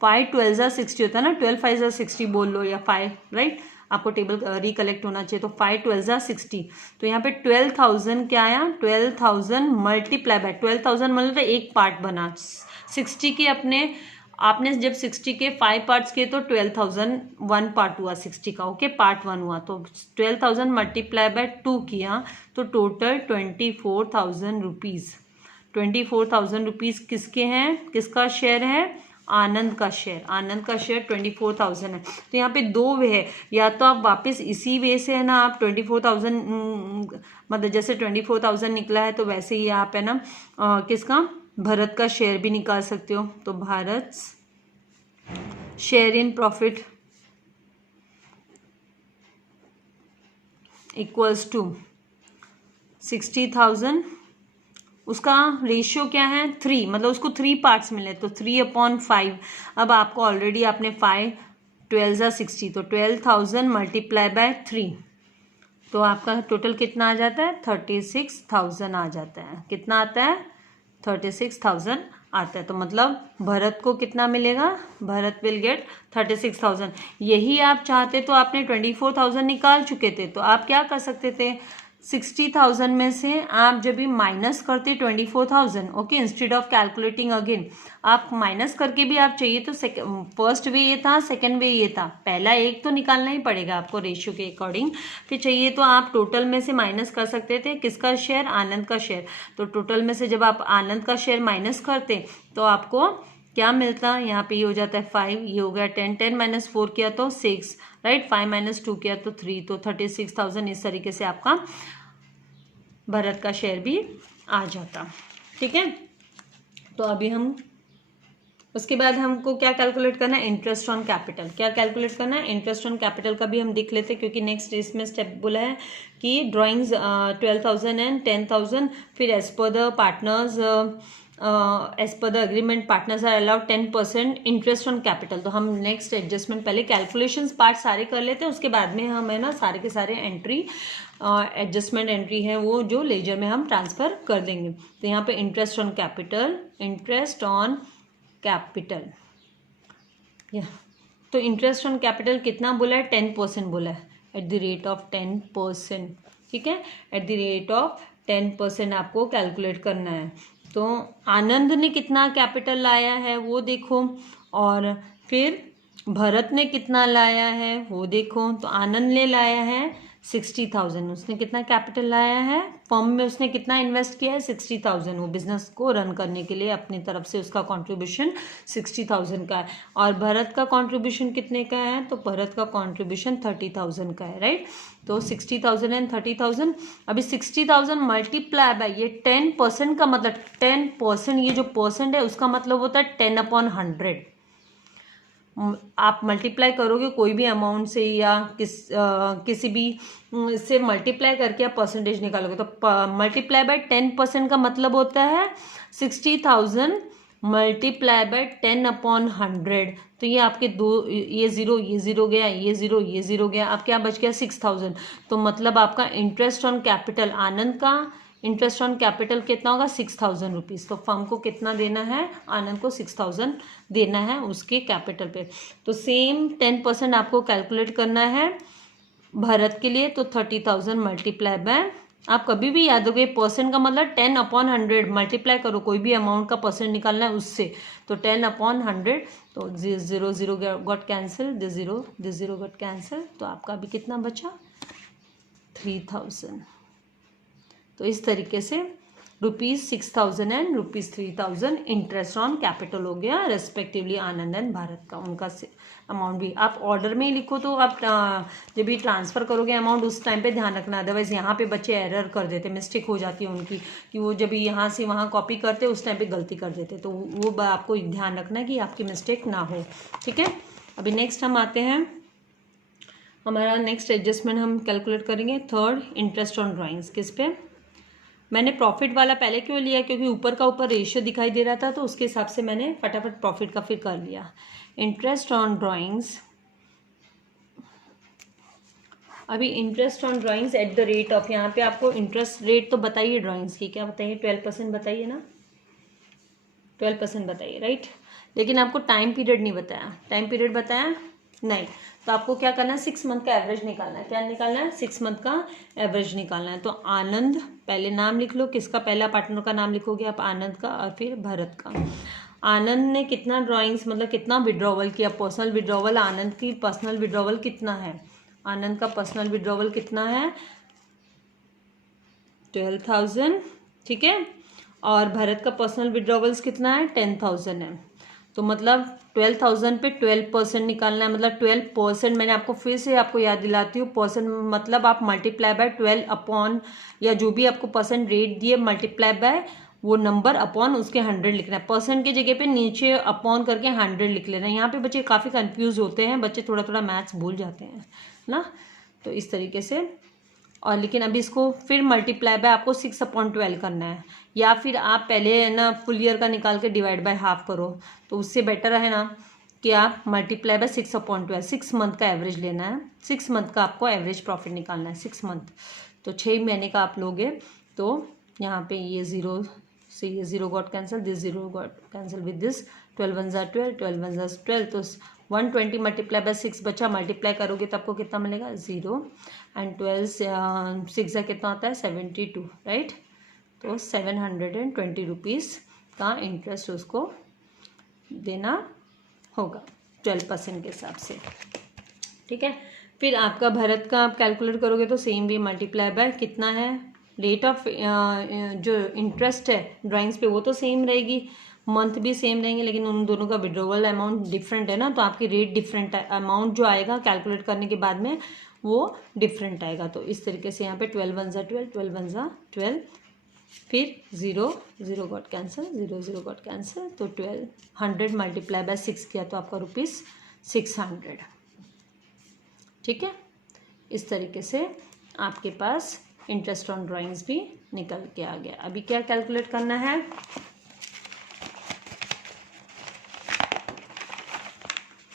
5 12 ज़ा 60 होता है ना, 12 5 ज़ा 60 बोल लो, या 5, राइट, आपको टेबल रिकलेक्ट होना चाहिए, तो 5 12 ज़ा 60, तो यहाँ पे 12,000 क्या आया, 12,000 मल्टीप्लाई बाय 12,000 मतलब एक पार्ट बना 60 के आपने जब 60 के 5 पार्ट्स किए तो 12,000 1 पार्ट हुआ 60 का, ओके, पार्ट 1 हुआ, तो 12,000 मल्टीप्लाई बाय 2 किया तो टोटल 24,000 रुपीज़, 24,000 रुपीज़ किसके हैं, किसका शेयर है, आनंद का शेयर, आनंद का शेयर 24,000 है। तो यहाँ पे 2 वे है, या तो आप वापस इसी वे से है ना, आप 24,000 मतलब जैसे 24,000 निकला है तो वैसे ही आप है ना किसका, भारत का शेयर भी निकाल सकते हो, तो Bharat share in profit equals to 60,000, उसका रेशियो क्या है 3, मतलब उसको 3 पार्ट्स मिले, तो 3/5, अब आपको ऑलरेडी आपने 5 12 ज़ा 60, तो 12,000 मल्टीप्लाई बाय 3, तो आपका टोटल कितना आ जाता है, 36,000 आ जाता है, कितना आता है, 36,000 आता है। तो मतलब भरत को कितना मिलेगा, भरत विल गेट 36,000। यही आप चाहते तो आपने 24,000 निकाल चुके थे, तो आप क्या कर सकते थे, 60,000 में से आप जब भी माइनस करते 24,000, okay, instead of calculating again, आप माइनस करके भी आप चाहिए तो फर्स्ट वे ये था, सेकंड वे ये था, पहला एक तो निकालना ही पड़ेगा आपको रेशियो के अकॉर्डिंग, फिर चाहिए तो आप टोटल में से माइनस कर सकते थे, किसका शेयर, आनंद का शेयर, तो टोटल में से जब आप आनंद का शेयर माइनस करते तो आपको क्या मिलता, यहाँ पे ये हो जाता है 5, ये हो गया 10, 10 - 4 किया तो 6, राइट, 5 - 2 किया तो 3, तो 36,000 इस तरीके से आपका भारत का शेयर भी आ जाता, ठीक है। तो अभी हम उसके बाद हमको क्या कैलकुलेट करना है, इंटरेस्ट ऑन कैपिटल, क्या कैलकुलेट करना है, इंटरेस्ट ऑन कैपिटल का भी हम देख लेते हैं, क्योंकि नेक्स्ट इसमें स्टेप बोला है कि ड्राइंग्स 12,000 एंड 10,000, फिर as per the partners as per the agreement partners are allowed 10% interest on capital. तो हम नेक्स्ट एडजस्टमेंट पहले कैलकुलेशंस पार्ट सारे कर लेते हैं, उसके बाद में हम है ना सारे के सारे एंट्री एडजस्टमेंट एंट्री है वो जो लेजर में हम ट्रांसफर कर देंगे। तो यहाँ पे interest on capital, interest on capital, तो इंटरेस्ट ऑन कैपिटल कितना बोला है, 10% बोला है, एट द रेट ऑफ 10%। ठीक है, एट द रेट ऑफ 10% आपको कैलकुलेट करना है। तो आनंद ने कितना कैपिटल लाया है वो देखो, और फिर भरत ने कितना लाया है वो देखो। तो आनंद ने लाया है 60,000, उसने कितना कैपिटल लाया है, फर्म में उसने कितना इन्वेस्ट किया है, 60,000। वो बिजनेस को रन करने के लिए अपनी तरफ से उसका कंट्रीब्यूशन 60,000 का है। और भरत का कंट्रीब्यूशन कितने का है, तो भरत का कंट्रीब्यूशन 30,000 का है, राइट। तो 60,000 एंड 30,000। अभी 60,000 मल्टीप्लाई बाय ये 10% का मतलब 10%, ये जो परसेंट है उसका मतलब होता है 10/100। आप मल्टीप्लाई करोगे कोई भी अमाउंट से या किसी भी से मल्टीप्लाई करके आप परसेंटेज निकालोगे, तो मल्टीप्लाई बाय 10% का मतलब होता है 60,000 मल्टीप्लाई बाय 10/100। तो ये आपके दो, ये जीरो गया, ये जीरो गया, अब क्या बच गया 6,000। तो मतलब आपका इंटरेस्ट ऑन कैपिटल, आनंद का इंटरेस्ट ऑन कैपिटल कितना होगा, 6,000 रुपीज़। तो फर्म को कितना देना है, आनंद को 6,000 देना है उसके कैपिटल पे। तो सेम 10% आपको कैलकुलेट करना है भरत के लिए। तो 30,000 मल्टीप्लाई बाय, आप कभी भी याद रखोगे परसेंट का मतलब 10/100 मल्टीप्लाई करो, कोई भी अमाउंट का परसेंट निकालना है उससे, तो 10/100। तो 0 got cancel, this zero got cancel. तो आपका अभी कितना बचा, 3,000। तो इस तरीके से ₹6,000 एंड ₹3,000 इंटरेस्ट ऑन कैपिटल हो गया रेस्पेक्टिवली आनंद एंड भारत का। उनका अमाउंट भी आप ऑर्डर में ही लिखो, तो आप जब भी ट्रांसफ़र करोगे अमाउंट उस टाइम पे ध्यान रखना, अदरवाइज़ यहाँ पे बच्चे एरर कर देते, मिस्टेक हो जाती है उनकी, कि वो जब यहाँ से वहाँ कॉपी करते उस टाइम पे गलती कर देते। तो वो आपको ध्यान रखना है कि आपकी मिस्टेक ना हो। ठीक है, अभी नेक्स्ट हम आते हैं, हमारा नेक्स्ट एडजस्टमेंट हम कैलकुलेट करेंगे थर्ड, इंटरेस्ट ऑन ड्राइंग्स। किस पे, मैंने प्रॉफिट वाला पहले क्यों लिया, क्योंकि ऊपर का ऊपर रेशियो दिखाई दे रहा था, तो उसके हिसाब से मैंने फटाफट प्रॉफिट का फिर कर लिया। इंटरेस्ट ऑन ड्राइंग्स, अभी interest on drawings eight the rate of, यहाँ पे आपको इंटरेस्ट रेट तो बताइए ड्राइंग्स की, क्या बताइए, 12% बताइए ना, 12% बताइए, राइट। लेकिन आपको टाइम पीरियड नहीं बताया, टाइम पीरियड बताया नहीं। तो आपको क्या करना है, 6 मंथ का एवरेज निकालना है। क्या निकालना है, 6 मंथ का एवरेज निकालना है। तो आनंद, पहले नाम लिख लो, किसका, पहला पार्टनर का नाम लिखोगे आप, आनंद का, और फिर भरत का। आनंद ने कितना ड्राइंग्स मतलब कितना विड्रॉवल किया, पर्सनल विड्रॉवल, आनंद की पर्सनल विड्रॉवल कितना है, आनंद का पर्सनल विड्रॉवल कितना है, 12,000। ठीक है, और भरत का पर्सनल विड्रॉवल्स कितना है, 10,000 है। तो मतलब 12,000 पे 12% निकालना है, मतलब 12%। मैंने आपको फिर से आपको याद दिलाती हूँ, परसेंट मतलब आप मल्टीप्लाई बाय 12 अपॉन, या जो भी आपको परसेंट रेट दिए मल्टीप्लाई बाय वो नंबर अपॉन उसके 100 लिखना है। परसेंट की जगह पे नीचे अपॉन करके 100 लिख लेना है। यहाँ पे बच्चे काफ़ी कंफ्यूज होते हैं, बच्चे थोड़ा थोड़ा मैथ्स भूल जाते हैं ना, तो इस तरीके से। और लेकिन अभी इसको फिर मल्टीप्लाई बाय आपको 6/12 करना है, या फिर आप पहले है ना फुल ईयर का निकाल के डिवाइड बाय हाफ करो, तो उससे बेटर है ना कि आप मल्टीप्लाई बाय 6/12, 6 मंथ का एवरेज लेना है, 6 मंथ का आपको एवरेज प्रॉफिट निकालना है, 6 मंथ। तो 6 महीने का आप लोगे, तो यहाँ पे ये जीरो से ये zero got cancel, this zero got cancel with this, 12 1 ज़ा 12, 12 1 ज़ा 12, तो 120 मल्टीप्लाई बाय 6 बचा, मल्टीप्लाई करोगे तो आपको कितना मिलेगा, 0, एंड 12 6 ज़ा कितना होता है, 72, राइट। तो 720 रुपीज़ का इंटरेस्ट उसको देना होगा 12% के हिसाब से। ठीक है, फिर आपका भरत का आप कैलकुलेट करोगे तो सेम भी मल्टीप्लाई बाय कितना है, रेट ऑफ जो इंटरेस्ट है ड्राइंग्स पे वो तो सेम रहेगी, मंथ भी सेम रहेंगे, लेकिन उन दोनों का विड्रॉवल अमाउंट डिफरेंट है ना, तो आपकी रेट डिफरेंट है, अमाउंट जो आएगा कैलकुलेट करने के बाद में वो डिफरेंट आएगा। तो इस तरीके से यहाँ पे 12 1 ज़ा 12, 12 1 ज़ा 12, फिर 0 गॉट कैंसिल, 0 गॉट कैंसिल, तो 1,200 मल्टीप्लाई बाय 6 किया तो आपका ₹600। ठीक है, इस तरीके से आपके पास इंटरेस्ट ऑन ड्राइंग्स भी निकल के आ गया। अभी क्या कैलकुलेट करना है,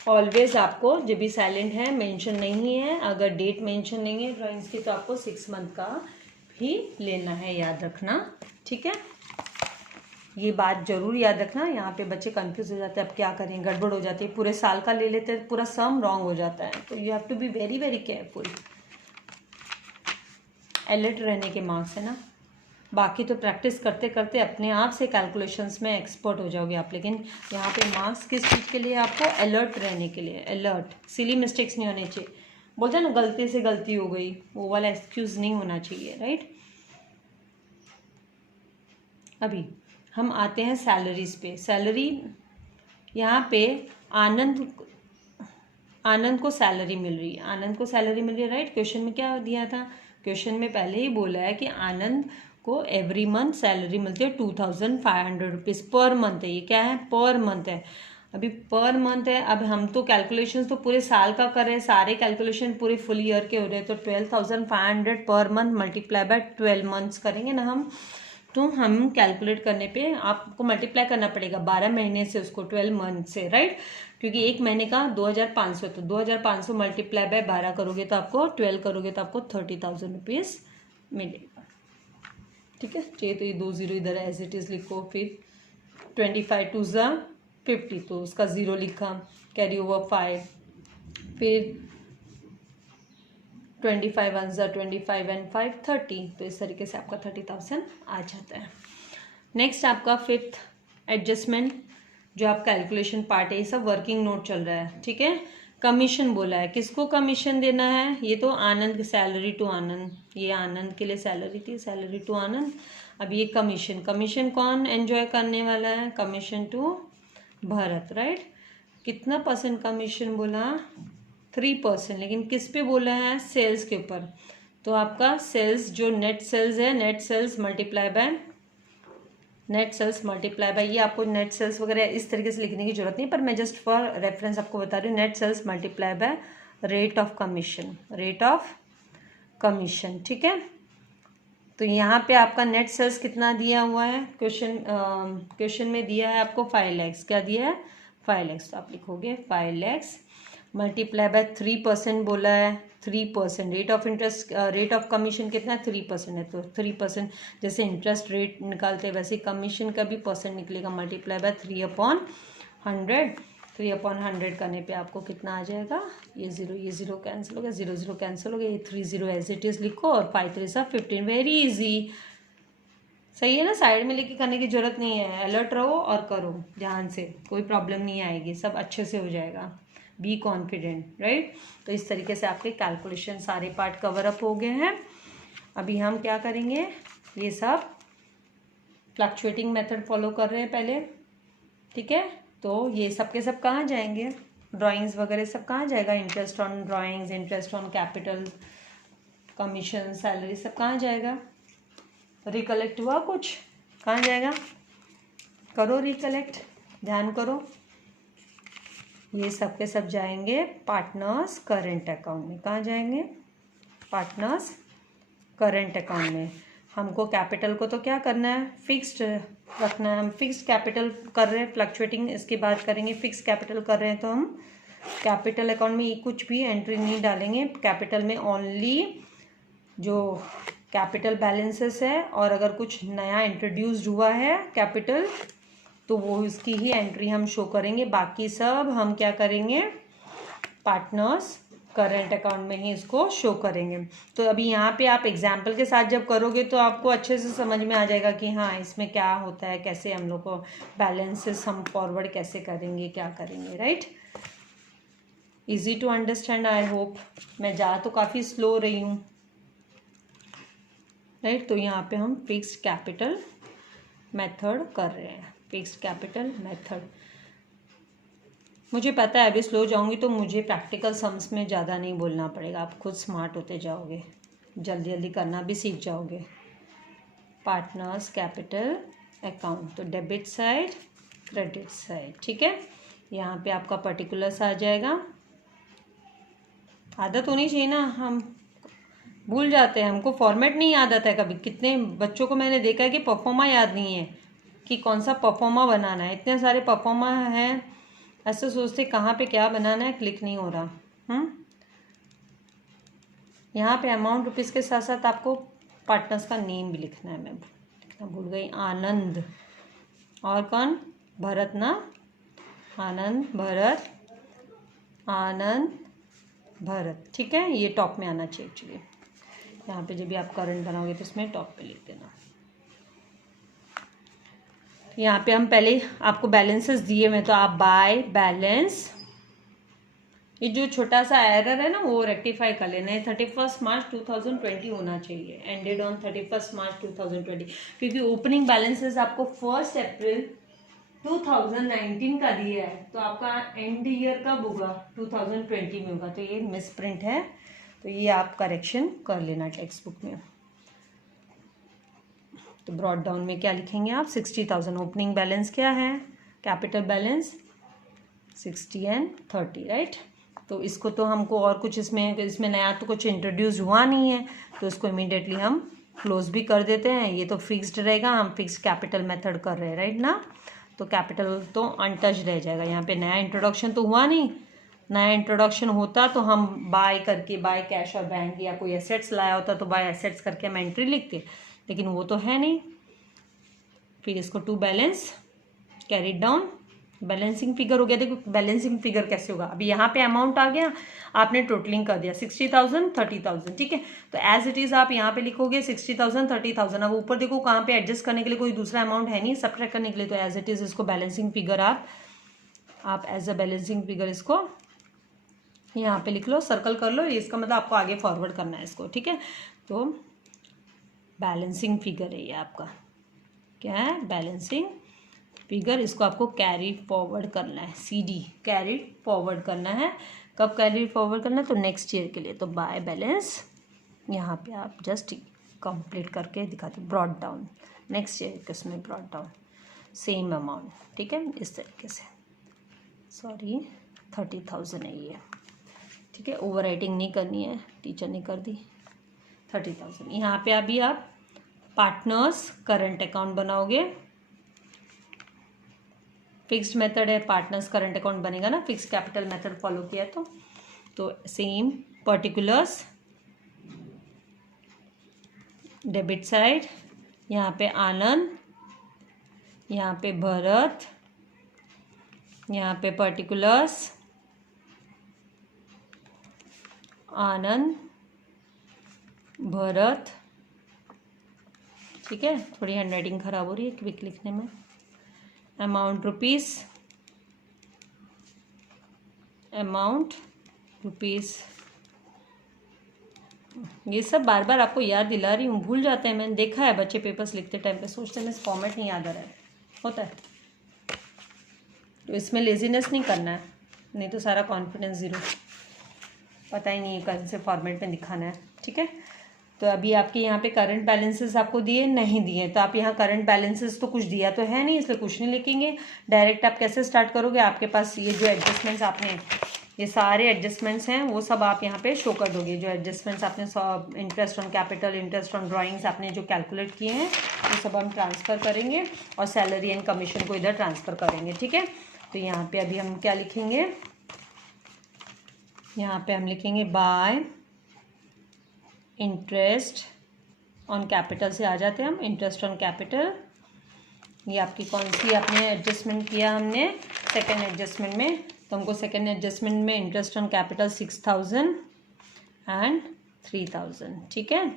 ऑलवेज आपको जब भी साइलेंट है, मेंशन नहीं है, अगर डेट मेंशन नहीं है ड्राइंग्स की, तो आपको 6 मंथ का भी लेना है, याद रखना। ठीक है, ये बात जरूर याद रखना। यहाँ पे बच्चे कंफ्यूज हो जाते हैं, अब क्या करें, गड़बड़ हो जाती है, पूरे साल का ले लेते हैं, पूरा सम रॉन्ग हो जाता है, तो you have to be very very careful. Alert रहने के मार्क्स है ना, बाकी तो प्रैक्टिस करते करते अपने आप से कैलकुलेशंस में एक्सपर्ट हो जाओगे आप, लेकिन यहाँ पे मार्क्स किस चीज़ के लिए, आपको अलर्ट रहने के लिए। अलर्ट, सिली मिस्टेक्स नहीं होने चाहिए, बोलते हैं ना गलती से गलती हो गई, वो वाला एक्सक्यूज़ नहीं होना चाहिए, राइट। अभी हम आते हैं सैलरीज पे। सैलरी यहाँ पे आनंद को सैलरी मिल रही है, आनंद को सैलरी मिल रही है, राइट। क्वेश्चन में क्या दिया था, क्वेश्चन में पहले ही बोला है कि आनंद को एवरी मंथ सैलरी मिलती है 2500 रुपीज़ पर मंथ है। ये क्या है, पर मंथ है, अभी पर मंथ है। अब हम तो कैलकुलेशन तो पूरे साल का कर रहे हैं, सारे कैलकुलेशन पूरे फुल ईयर के हो रहे हैं, तो 12,500 per month multiply by 12 months करेंगे ना हम, तो हम कैलकुलेट करने पे आपको मल्टीप्लाई करना पड़ेगा 12 महीने से उसको 12 मंथ से, राइट, क्योंकि एक महीने का 2500, तो 2500 मल्टीप्लाई बाय 12 करोगे तो आपको 12 करोगे तो आपको 30,000 रुपीज़ मिलेगा। ठीक है, चाहिए तो ये 2 0 इधर एज इट इज़ लिखो, फिर 25 2 50, तो उसका 0 लिखा, कैरी ओवर 5, फिर 25 1 25 एंड 5 30, तो इस तरीके से आपका 30,000 आ जाता है। नेक्स्ट आपका फिफ्थ एडजस्टमेंट, जो आप कैलकुलेशन पार्ट है, ये सब वर्किंग नोट चल रहा है। ठीक है, कमीशन बोला है, किसको कमीशन देना है, ये तो आनंद, सैलरी टू आनंद, ये आनंद के लिए सैलरी थी, सैलरी टू आनंद। अब ये कमीशन, कमीशन कौन एंजॉय करने वाला है, कमीशन टू भरत, राइट। कितना परसेंट कमीशन बोला, 3%, लेकिन किस पे बोला है, सेल्स के ऊपर, तो आपका सेल्स जो नेट सेल्स है, net sales multiply by net sales multiply by, ये आपको नेट सेल्स वगैरह इस तरीके से लिखने की जरूरत नहीं, पर मैं जस्ट फॉर रेफरेंस आपको बता रही हूँ, net sales multiply by rate of commission, rate of commission. ठीक है, तो यहाँ पे आपका नेट सेल्स कितना दिया हुआ है, क्वेश्चन में दिया है आपको 5 lakhs, क्या दिया है 5 lakhs, तो आप लिखोगे 5 lakhs मल्टीप्लाई बाय 3% बोला है, 3%, rate of interest, rate of commission कितना है 3% है, तो 3%, जैसे इंटरेस्ट रेट निकालते हैं वैसे कमीशन का भी परसेंट निकलेगा, मल्टीप्लाई बाय 3/100, 3/100 करने पे आपको कितना आ जाएगा, ये जीरो कैंसिल हो गया, 0 0 कैंसिल हो गया, ये 30 एज इट इज़ लिखो, और 5 3 15, वेरी इजी, सही है ना, साइड में लेके करने की जरूरत नहीं है, अलर्ट रहो और करो ध्यान से, कोई प्रॉब्लम नहीं आएगी, सब अच्छे से हो जाएगा, बी कॉन्फिडेंट, राइट। तो इस तरीके से आपके कैलकुलेशन सारे पार्ट कवर अप हो गए हैं। अभी हम क्या करेंगे, ये सब फ्लक्चुएटिंग मेथड फॉलो कर रहे हैं पहले। ठीक है, तो ये सब के सब कहाँ जाएंगे, ड्राइंग्स वगैरह सब कहाँ जाएगा, interest on drawings, interest on capital, commission, salary, सब कहाँ जाएगा, रिकलेक्ट हुआ कुछ, कहाँ जाएगा, करो रिकलेक्ट, ध्यान करो, ये सब के सब जाएंगे पार्टनर्स करेंट अकाउंट में, कहाँ जाएंगे, पार्टनर्स करेंट अकाउंट में। हमको कैपिटल को तो क्या करना है, फिक्स्ड रखना है, हम फिक्स्ड कैपिटल कर रहे हैं, फ्लक्चुएटिंग इसकी बात करेंगे, फिक्स कैपिटल कर रहे हैं, तो हम कैपिटल अकाउंट में कुछ भी एंट्री नहीं डालेंगे, कैपिटल में ओनली जो कैपिटल बैलेंसेस है, और अगर कुछ नया इंट्रोड्यूस्ड हुआ है कैपिटल तो वो इसकी ही एंट्री हम शो करेंगे, बाकी सब हम क्या करेंगे, पार्टनर्स करेंट अकाउंट में ही इसको शो करेंगे। तो अभी यहाँ पे आप एग्जाम्पल के साथ जब करोगे तो आपको अच्छे से समझ में आ जाएगा कि हाँ इसमें क्या होता है, कैसे हम लोग को बैलेंसेस हम फॉरवर्ड कैसे करेंगे, क्या करेंगे, right. Easy to understand, I hope. मैं जा तो काफ़ी स्लो रही हूँ, राइट। तो यहाँ पे हम फिक्स्ड कैपिटल मेथड कर रहे हैं, फिक्स्ड कैपिटल मेथड। मुझे पता है अभी स्लो जाऊंगी तो मुझे प्रैक्टिकल सम्स में ज़्यादा नहीं बोलना पड़ेगा, आप खुद स्मार्ट होते जाओगे, जल्दी जल्दी करना भी सीख जाओगे। पार्टनर्स कैपिटल अकाउंट, तो डेबिट साइड क्रेडिट साइड, ठीक है। यहाँ पे आपका पर्टिकुलर्स आ जाएगा, आदत होनी चाहिए ना, हम भूल जाते हैं, हमको फॉर्मेट नहीं याद आता है कभी। कितने बच्चों को मैंने देखा है कि परफॉर्मा याद नहीं है कि कौन सा परफॉर्मा बनाना है, इतने सारे परफॉर्मा हैं, ऐसे सोचते कहाँ पे क्या बनाना है, क्लिक नहीं हो रहा। यहाँ पे अमाउंट रुपीज़ के साथ साथ आपको पार्टनर्स का नेम भी लिखना है। मैं लिखना भूल गई, आनंद और कौन, भरत ना, आनंद भरत, आनंद भरत, ठीक है। ये टॉप में आना चाहिए एक्चुअली। यहाँ पे जब भी आप करंट बनाओगे तो इसमें टॉप पे लिख देना। यहाँ पे हम पहले आपको बैलेंसेस दिए हुए, तो आप बाय बैलेंस, ये जो छोटा सा एरर है ना वो रेक्टिफाई कर लेना है। 31 मार्च 2020 होना चाहिए, एंडेड ऑन 31 मार्च 2020, क्योंकि ओपनिंग बैलेंसेस आपको 1 अप्रैल 2019 का दिया है, तो आपका एंड ईयर कब होगा, 2020 में होगा। तो ये मिस प्रिंट है, तो ये आप करेक्शन कर लेना टेक्स्ट बुक में। तो ब्रॉड डाउन में क्या लिखेंगे आप, 60,000 ओपनिंग बैलेंस क्या है, कैपिटल बैलेंस 60 एंड 30, राइट। तो इसको तो हमको और कुछ इसमें नया तो कुछ इंट्रोड्यूस हुआ नहीं है, तो इसको इमीडिएटली हम क्लोज भी कर देते हैं। ये तो फिक्स्ड रहेगा, हम फिक्स्ड कैपिटल मेथड कर रहे हैं, राइट ना, तो कैपिटल तो अनटच रह जाएगा। यहाँ पे नया इंट्रोडक्शन तो हुआ नहीं, नया इंट्रोडक्शन होता तो हम बाय करके, बाय कैश और बैंक या कोई एसेट्स लाया होता तो बाय एसेट्स करके हम एंट्री लिखते, लेकिन वो तो है नहीं। फिर इसको to balance carried down, balancing figure हो गया। देखो बैलेंसिंग फिगर कैसे होगा, अभी यहाँ पे अमाउंट आ गया, आपने टोटलिंग कर दिया 60,000 30,000, ठीक है। तो एज इट इज आप यहाँ पे लिखोगे 60,000 30,000। अब ऊपर देखो कहाँ पे एडजस्ट करने के लिए कोई दूसरा अमाउंट है नहीं सब्ट्रैक्ट करने के लिए, तो एज इट इज इसको बैलेंसिंग फिगर आप एज अ बैलेंसिंग फिगर इसको यहाँ पे लिख लो, सर्कल कर लो, इसका मतलब आपको आगे फॉरवर्ड करना है इसको, ठीक है। तो बैलेंसिंग फिगर है ये आपका, क्या है, बैलेंसिंग फिगर। इसको आपको कैरी फॉरवर्ड करना है, CD कैरी फॉरवर्ड करना है। कब कैरी फॉरवर्ड करना है, तो नेक्स्ट ईयर के लिए। तो बाय बैलेंस यहाँ पे आप जस्ट कंप्लीट करके दिखाते, ब्रॉड डाउन नेक्स्ट ईयर किसमें ब्रॉड डाउन सेम अमाउंट, ठीक है, इस तरीके से। सॉरी 30,000 है ये, ठीक है, ओवर राइटिंग नहीं करनी है, टीचर ने कर दी 30,000। यहाँ पे अभी आप पार्टनर्स करंट अकाउंट बनाओगे, फिक्स्ड मेथड है, पार्टनर्स करंट अकाउंट बनेगा ना, फिक्स्ड कैपिटल मेथड फॉलो किया तो सेम पर्टिकुलर्स डेबिट साइड, यहाँ पे आनंद, यहाँ पे भरत, यहाँ पे पर्टिकुलर्स आनंद भरत, ठीक है। थोड़ी हैंडराइटिंग खराब हो रही है क्विक लिखने में। अमाउंट रुपीस, अमाउंट रुपीस, ये सब बार बार आपको याद दिला रही हूँ, भूल जाते हैं। मैंने देखा है बच्चे पेपर्स लिखते टाइम पे सोचते हैं फॉर्मेट नहीं याद आ रहा है, होता है। तो इसमें लेजीनेस नहीं करना है, नहीं तो सारा कॉन्फिडेंस ज़ीरो, पता ही नहीं है कौन से फॉर्मेट में दिखाना है, ठीक है। तो अभी आपके यहाँ पे करंट बैलेंसेस आपको दिए नहीं दिए, तो आप यहाँ करंट बैलेंसेस तो कुछ दिया तो है नहीं, इसलिए कुछ नहीं लिखेंगे। डायरेक्ट आप कैसे स्टार्ट करोगे, आपके पास ये जो एडजस्टमेंट्स आपने, ये सारे एडजस्टमेंट्स हैं वो सब आप यहाँ पे शो कर दोगे। जो एडजस्टमेंट्स आपने interest on capital, interest on drawings आपने जो कैलकुलेट किए हैं वो सब हम ट्रांसफ़र करेंगे, और सैलरी एंड कमीशन को इधर ट्रांसफ़र करेंगे, ठीक है। तो यहाँ पे अभी हम क्या लिखेंगे, यहाँ पे हम लिखेंगे बाय इंटरेस्ट ऑन कैपिटल से आ जाते हैं हम, इंटरेस्ट ऑन कैपिटल। ये आपकी कौन सी आपने एडजस्टमेंट किया, हमने सेकेंड एडजस्टमेंट में, तो हमको सेकेंड एडजस्टमेंट में इंटरेस्ट ऑन कैपिटल 6,000 एंड 3,000, ठीक है।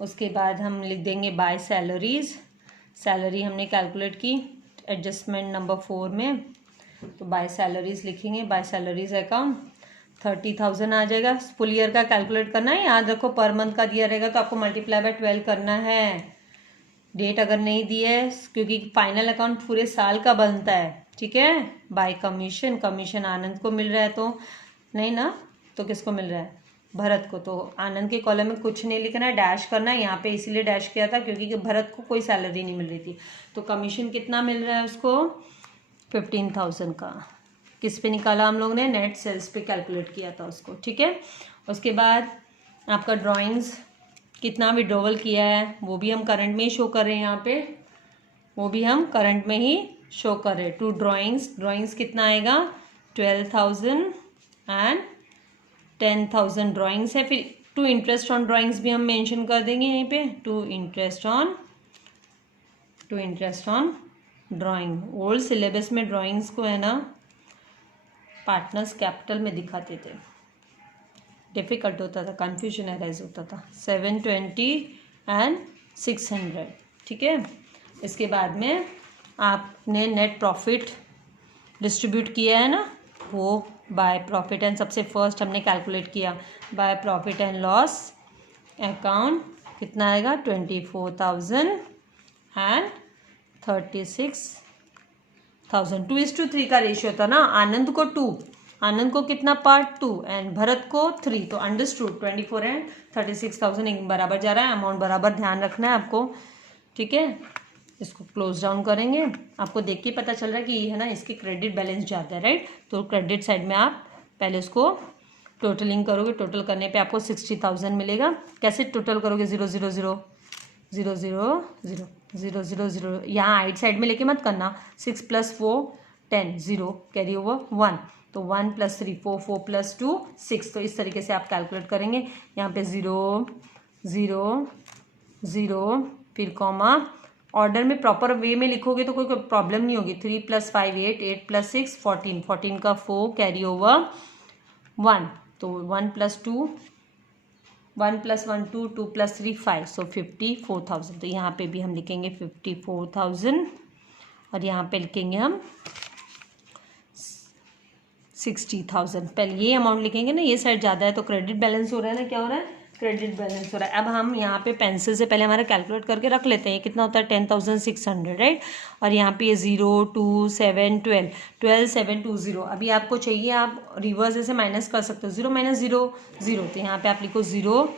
उसके बाद हम लिख देंगे बाय सैलरीज, सैलरी हमने कैलकुलेट की एडजस्टमेंट नंबर 4 में, तो बाय सैलरीज लिखेंगे, बाय सैलरीज अकाउंट 30,000 आ जाएगा। फुल ईयर का कैलकुलेट करना है, याद रखो पर मंथ का दिया रहेगा तो आपको मल्टीप्लाई बाय 12 करना है। डेट अगर नहीं दी है, क्योंकि फाइनल अकाउंट पूरे साल का बनता है, ठीक है। बाय कमीशन, कमीशन आनंद को मिल रहा है तो नहीं ना, तो किसको मिल रहा है, भरत को। तो आनंद के कॉलम में कुछ नहीं लिखना है, डैश करना है। यहाँ पे इसीलिए डैश किया था क्योंकि भरत को कोई सैलरी नहीं मिल रही थी, तो कमीशन कितना मिल रहा है उसको, 15,000 का। किस पे निकाला हम लोग ने, नेट सेल्स पे कैलकुलेट किया था उसको, ठीक है। उसके बाद आपका ड्राइंग्स कितना विड्रॉवल किया है वो भी हम करंट में ही शो कर रहे हैं, यहाँ पे वो भी हम करंट में ही शो कर रहे हैं। 2 ड्राइंग्स, ड्राइंग्स कितना आएगा 12,000 एंड 10,000 ड्राइंग्स है। फिर टू इंटरेस्ट ऑन ड्राइंग्स भी हम मेंशन कर देंगे यहीं पे, to interest on drawing. Old syllabus में ड्राइंग्स को है ना पार्टनर्स कैपिटल में दिखाते थे, डिफिकल्ट होता था, कन्फ्यूजन अराइज होता था। 720 एंड 600, ठीक है। इसके बाद में आपने नेट प्रॉफिट डिस्ट्रीब्यूट किया है ना, वो बाय प्रॉफिट एंड, सबसे फर्स्ट हमने कैलकुलेट किया by profit and loss account, कितना आएगा 24,000 एंड 36,000। 2:3 का रेशियो था ना, आनंद को 2, आनंद को कितना पार्ट 2 एंड भरत को 3, तो अंडरस्टूड 24 एंड 36,000 एक बराबर जा रहा है, अमाउंट बराबर ध्यान रखना है आपको, ठीक है। इसको क्लोज डाउन करेंगे, आपको देख के पता चल रहा है कि ये है ना इसकी क्रेडिट बैलेंस जाता है, राइट। तो क्रेडिट साइड में आप पहले उसको टोटलिंग करोगे, टोटल करने पे आपको 60,000 मिलेगा। कैसे टोटल करोगे, 0 0 0 0 0 0 0 0 0, यहाँ आइट साइड में लेके मत करना, 6 + 4 10, 0 कैरी ओवर 1, तो 1 + 3 4, 4 + 2 6, तो इस तरीके से आप कैलकुलेट करेंगे। यहाँ पे 0 0 0 फिर कॉमा, ऑर्डर में प्रॉपर वे में लिखोगे तो कोई प्रॉब्लम नहीं होगी। 3 + 5 8, 8 + 6 14, 14 का 4 कैरी ओवर 1, तो 1 + 2 1 + 1 2, 2 + 3 5, सो 54,000। तो यहाँ पे भी हम लिखेंगे 54,000 और यहाँ पे लिखेंगे हम 60,000। पहले ये अमाउंट लिखेंगे ना, ये साइड ज़्यादा है तो क्रेडिट बैलेंस हो रहा है ना, क्या हो रहा है, क्रेडिट बैलेंस हो रहा है। अब हम यहाँ पे पेंसिल से पहले हमारा कैलकुलेट करके रख लेते हैं, ये कितना होता है 10,600, राइट। और यहाँ पे ये 0 2 7 12 12 7 2 0। अभी आपको चाहिए आप रिवर्स ऐसे माइनस कर सकते हो, 0 - 0 0, तो यहाँ पे आप लिखो 0।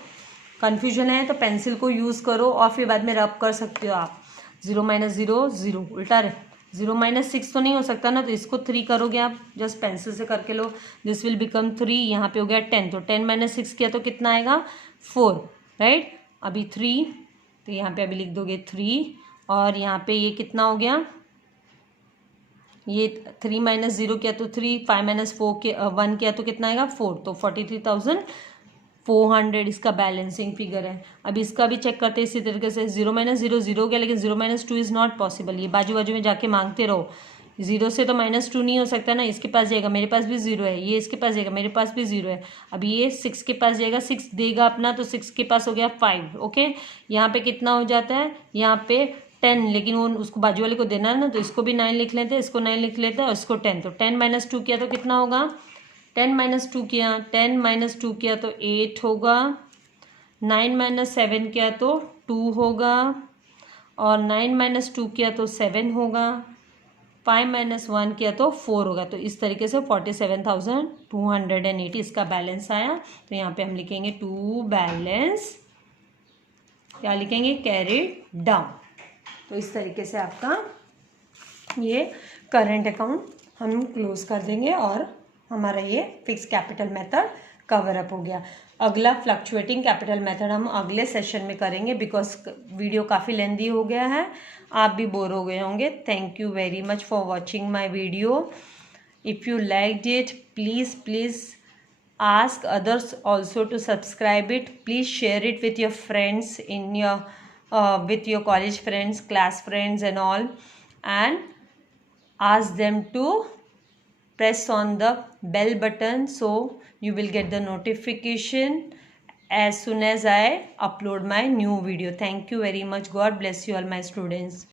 कन्फ्यूजन है तो पेंसिल को यूज़ करो और फिर बाद में रब कर सकते हो आप। 0 - 0 0 उल्टा 0 - 6 तो नहीं हो सकता ना, तो इसको 3 करोगे आप, जस्ट पेंसिल से करके लो, दिस विल बिकम 3। यहाँ पे हो गया 10, तो 10 - 6 किया तो कितना आएगा 4, राइट। अभी 3, तो यहाँ पे अभी लिख दोगे 3, और यहाँ पे ये कितना हो गया, ये 3 - 0 किया तो 3, 5 - 4 के 1 किया तो कितना आएगा 4, तो 43,400 इसका बैलेंसिंग फिगर है। अब इसका भी चेक करते हैं इसी तरीके से, 0 - 0 0 हो गया, लेकिन 0 - 2 इज़ नॉट पॉसिबल, ये बाजू बाजू में जाके मांगते रहो, 0 से तो -2 नहीं हो सकता ना, इसके पास जाएगा मेरे पास भी 0 है, ये इसके पास जाएगा मेरे पास भी 0 है, अब ये 6 के पास जाएगा, 6 देगा अपना, तो 6 के पास हो गया 5, ओके। यहाँ पे कितना हो जाता है, यहाँ पे 10, लेकिन वो उसको बाजू वाले को देना है ना, तो इसको भी 9 लिख लेते हैं, इसको 9 लिख लेते हैं और इसको 10, तो 10 - 2 किया तो कितना होगा, 10 - 2 किया, 10 - 2 किया तो 8 होगा, 9 - 7 किया तो 2 होगा, और 9 - 2 किया तो 7 होगा, 5 - 1 किया तो 4 होगा। तो इस तरीके से 47,280 इसका बैलेंस आया। तो यहाँ पे हम लिखेंगे टू बैलेंस, क्या लिखेंगे, कैरिड डाउन। तो इस तरीके से आपका ये करंट अकाउंट हम क्लोज कर देंगे और हमारा ये fix capital method cover up हो गया। अगला फ्लक्चुएटिंग कैपिटल मेथड हम अगले सेशन में करेंगे, बिकॉज वीडियो काफ़ी लेंदी हो गया है, आप भी बोर हो गए होंगे। Thank you very much for watching my video. If you liked it, please ask others also to subscribe it. Please share it with your friends in your with your college friends, class friends and all, and ask them to press on the bell button so you will get the notification as soon as I upload my new video. Thank you very much. God bless you all my students.